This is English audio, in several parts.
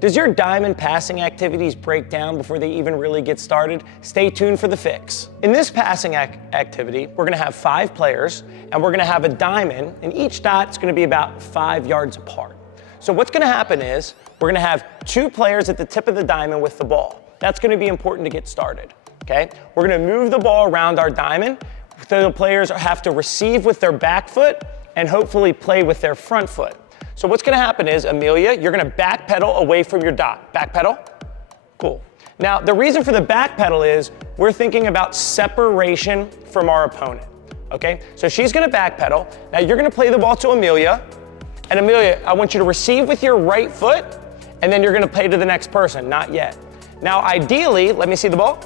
Does your diamond passing activities break down before they even really get started? Stay tuned for the fix. In this passing activity, we're gonna have 5 players, and we're gonna have a diamond, and each dot's gonna be about 5 yards apart. So what's gonna happen is, we're gonna have 2 players at the tip of the diamond with the ball. That's gonna be important to get started, okay? We're gonna move the ball around our diamond, so the players have to receive with their back foot and hopefully play with their front foot. So what's gonna happen is, Amelia, you're gonna backpedal away from your dot. Backpedal, cool. Now, the reason for the backpedal is, we're thinking about separation from our opponent, okay? So she's gonna backpedal. Now you're gonna play the ball to Amelia, and Amelia, I want you to receive with your right foot, and then you're gonna play to the next person, not yet. Now, ideally, let me see the ball.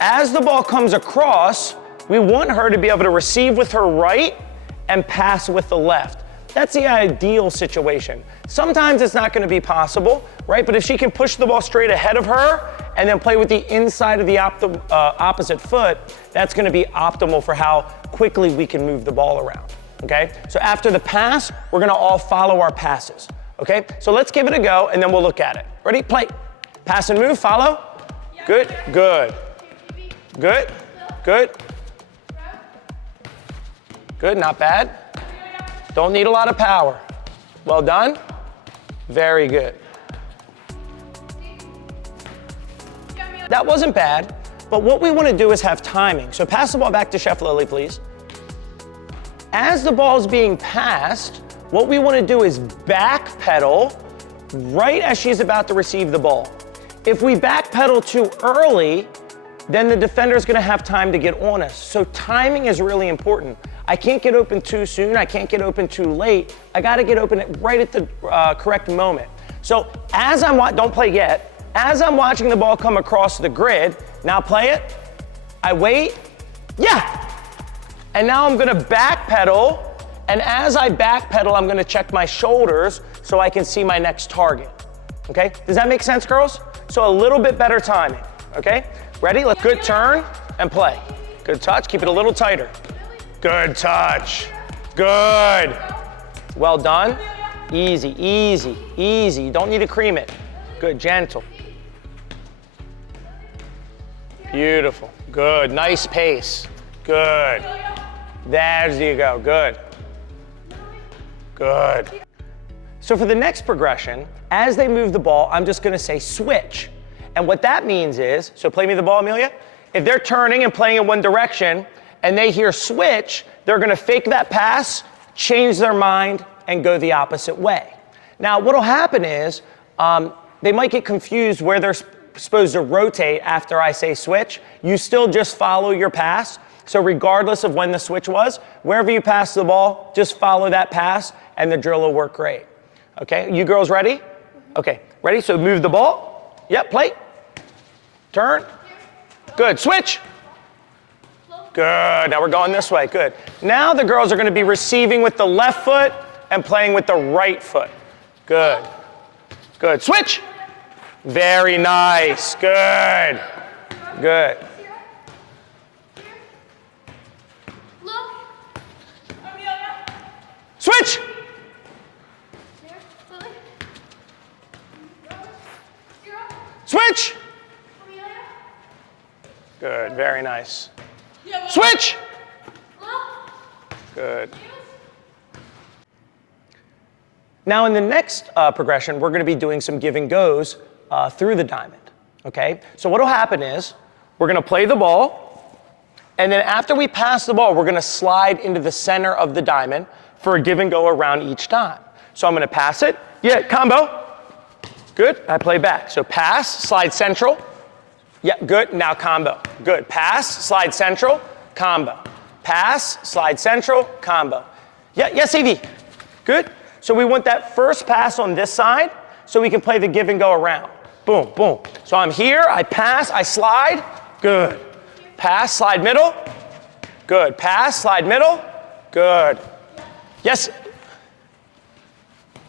As the ball comes across, we want her to be able to receive with her right and pass with the left. That's the ideal situation. Sometimes it's not gonna be possible, right? But if she can push the ball straight ahead of her and then play with the inside of the opposite foot, that's gonna be optimal for how quickly we can move the ball around, okay? So after the pass, we're gonna all follow our passes, okay? So let's give it a go and then we'll look at it. Ready, play. Pass and move, follow. Good, good. Good, good. Good, not bad. Don't need a lot of power. Well done. Very good. That wasn't bad, but what we want to do is have timing. So pass the ball back to Chef Lily, please. As the ball is being passed, what we want to do is backpedal right as she's about to receive the ball. If we backpedal too early, then the defender is going to have time to get on us. So timing is really important. I can't get open too soon. I can't get open too late. I got to get open right at the correct moment. So as don't play yet. As I'm watching the ball come across the grid, now play it. I wait. Yeah. And now I'm going to backpedal. And as I backpedal, I'm going to check my shoulders so I can see my next target. Okay? Does that make sense, girls? So a little bit better timing. Okay? Ready? Let's good turn and play. Good touch. Keep it a little tighter. Good touch. Good. Well done. Easy, easy, easy. You don't need to cream it. Good, gentle. Beautiful. Good. Nice pace. Good. There you go. Good. Good. So for the next progression, as they move the ball, I'm just going to say switch. And what that means is, so play me the ball, Amelia. If they're turning and playing in one direction, and they hear switch, they're gonna fake that pass, change their mind, and go the opposite way. Now, what'll happen is, they might get confused where they're supposed to rotate after I say switch. You still just follow your pass. So regardless of when the switch was, wherever you pass the ball, just follow that pass, and the drill will work great. Okay, you girls ready? Okay, ready? So move the ball. Yep, play. Turn. Good, switch. Good, now we're going this way, good. Now the girls are gonna be receiving with the left foot and playing with the right foot. Good, good, switch. Very nice, good, good. Switch. Switch. Good, very nice. Switch! Good. Now in the next progression, we're gonna be doing some give and goes through the diamond, okay? So what'll happen is, we're gonna play the ball, and then after we pass the ball, we're gonna slide into the center of the diamond for a give and go around each time. So I'm gonna pass it, yeah, combo. Good, I play back. So pass, slide central. Yeah, good, now combo. Good, pass, slide central, combo. Pass, slide central, combo. Yeah, yes, Evie. Good. So we want that first pass on this side so we can play the give and go around. Boom, boom. So I'm here, I pass, I slide. Good. Pass, slide middle. Good. Pass, slide middle. Good. Yes.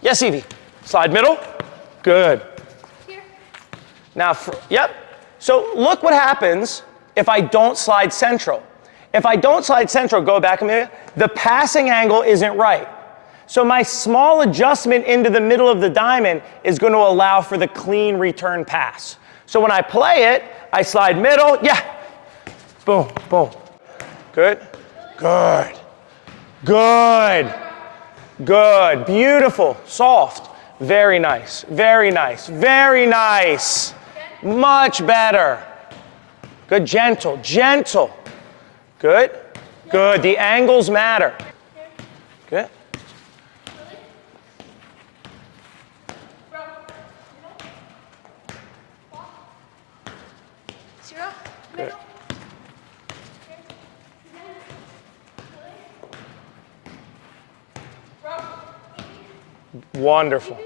Yes, Evie. Slide middle. Good. Here. Now, yep. So look what happens if I don't slide central. If I don't slide central, go back a minute, the passing angle isn't right. So my small adjustment into the middle of the diamond is going to allow for the clean return pass. So when I play it, I slide middle, yeah, boom, boom. Good, good, good, good, beautiful, soft, very nice, very nice, very nice, much better. Good, gentle, gentle, good, good, the angles matter, good. Good. Wonderful.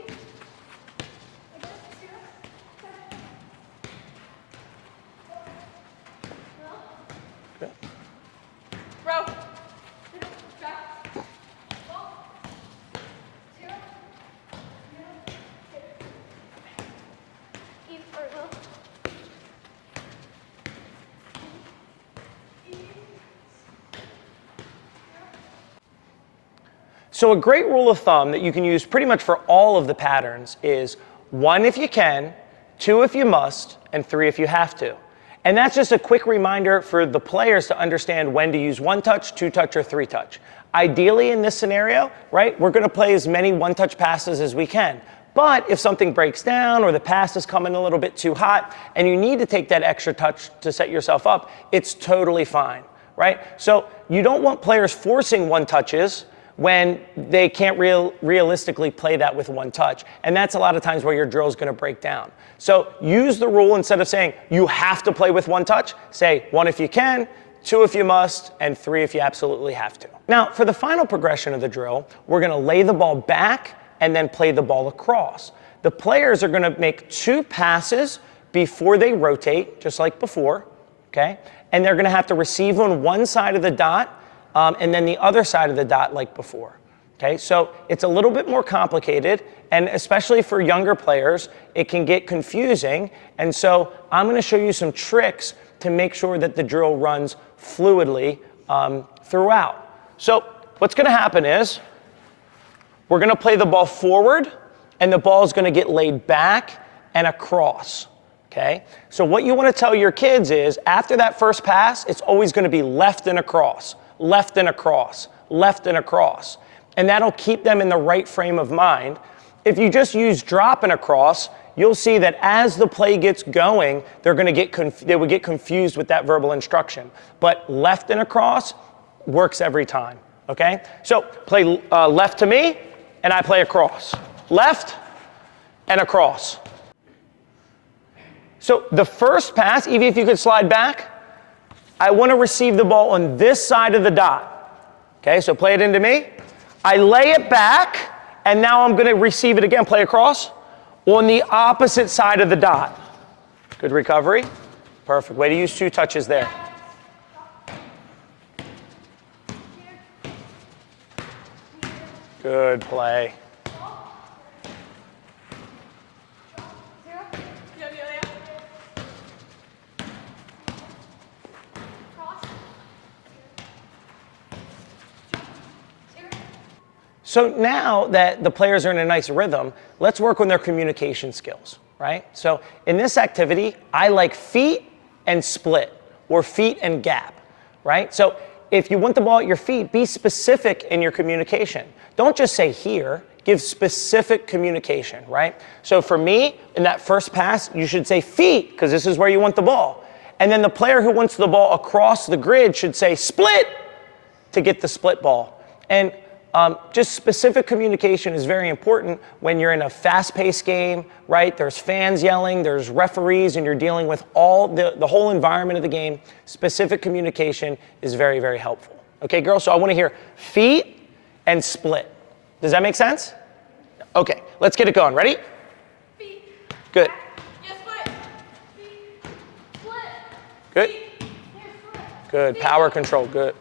Good. So a great rule of thumb that you can use pretty much for all of the patterns is 1 if you can, 2 if you must, and 3 if you have to. And that's just a quick reminder for the players to understand when to use 1-touch, 2-touch, or 3-touch. Ideally in this scenario, right, we're going to play as many 1-touch passes as we can. But if something breaks down or the pass is coming a little bit too hot and you need to take that extra touch to set yourself up, it's totally fine, right? So you don't want players forcing 1-touches when they can't realistically play that with 1 touch. And that's a lot of times where your drill is going to break down. So use the rule instead of saying you have to play with 1 touch, say 1 if you can, 2 if you must, and 3 if you absolutely have to. Now, for the final progression of the drill, we're going to lay the ball back and then play the ball across. The players are going to make 2 passes before they rotate, just like before, okay? And they're going to have to receive on one side of the dot and then the other side of the dot like before. Okay, so it's a little bit more complicated, and especially for younger players, it can get confusing. And so I'm going to show you some tricks to make sure that the drill runs fluidly throughout. So what's going to happen is we're going to play the ball forward, and the ball is going to get laid back and across. Okay, so what you want to tell your kids is after that first pass, it's always going to be left and across. Left and across, left and across. And that'll keep them in the right frame of mind. If you just use drop and across, you'll see that as the play gets going, they would get confused with that verbal instruction. But left and across works every time, okay? So play left to me, and I play across. Left and across. So the first pass, even if you could slide back, I want to receive the ball on this side of the dot. Okay, so play it into me. I lay it back, and now I'm going to receive it again, play across, on the opposite side of the dot. Good recovery. Perfect. Way to use 2 touches there. Good play. So now that the players are in a nice rhythm, let's work on their communication skills, right? So in this activity, I like feet and split, or feet and gap, right? So if you want the ball at your feet, be specific in your communication. Don't just say here, give specific communication, right? So for me, in that first pass, you should say feet, because this is where you want the ball. And then the player who wants the ball across the grid should say split to get the split ball. And just specific communication is very important when you're in a fast-paced game, right? There's fans yelling, there's referees, and you're dealing with all the whole environment of the game. Specific communication is very, very helpful. Okay, girls, so I want to hear feet and split. Does that make sense? Okay, let's get it going. Ready? Feet. Good. Yeah, split. Feet. Split. Good. Feet. Yeah, split. Good. Feet. Power control. Good.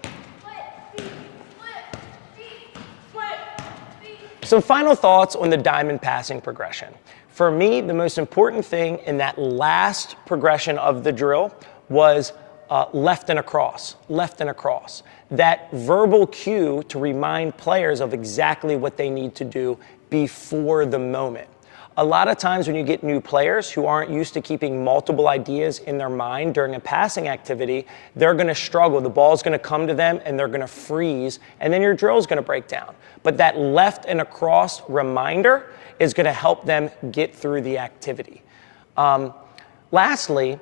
Some final thoughts on the diamond passing progression. For me, the most important thing in that last progression of the drill was left and across, left and across. that verbal cue to remind players of exactly what they need to do before the moment. A lot of times when you get new players who aren't used to keeping multiple ideas in their mind during a passing activity, they're gonna struggle. The ball's gonna come to them and they're gonna freeze, and then your drill's gonna break down. But that left and across reminder is gonna help them get through the activity. Lastly,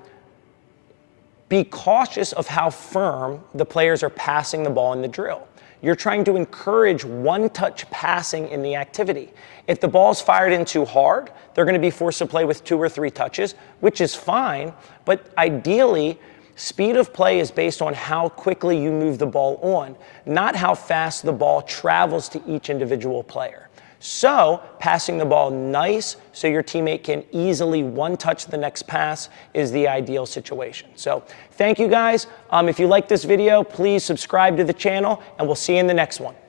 be cautious of how firm the players are passing the ball in the drill. You're trying to encourage one-touch passing in the activity. If the ball's fired in too hard, they're going to be forced to play with 2 or 3 touches, which is fine, but ideally, speed of play is based on how quickly you move the ball on, not how fast the ball travels to each individual player. So passing the ball nice so your teammate can easily one-touch the next pass is the ideal situation. So thank you guys. If you like this video, please subscribe to the channel and we'll see you in the next one.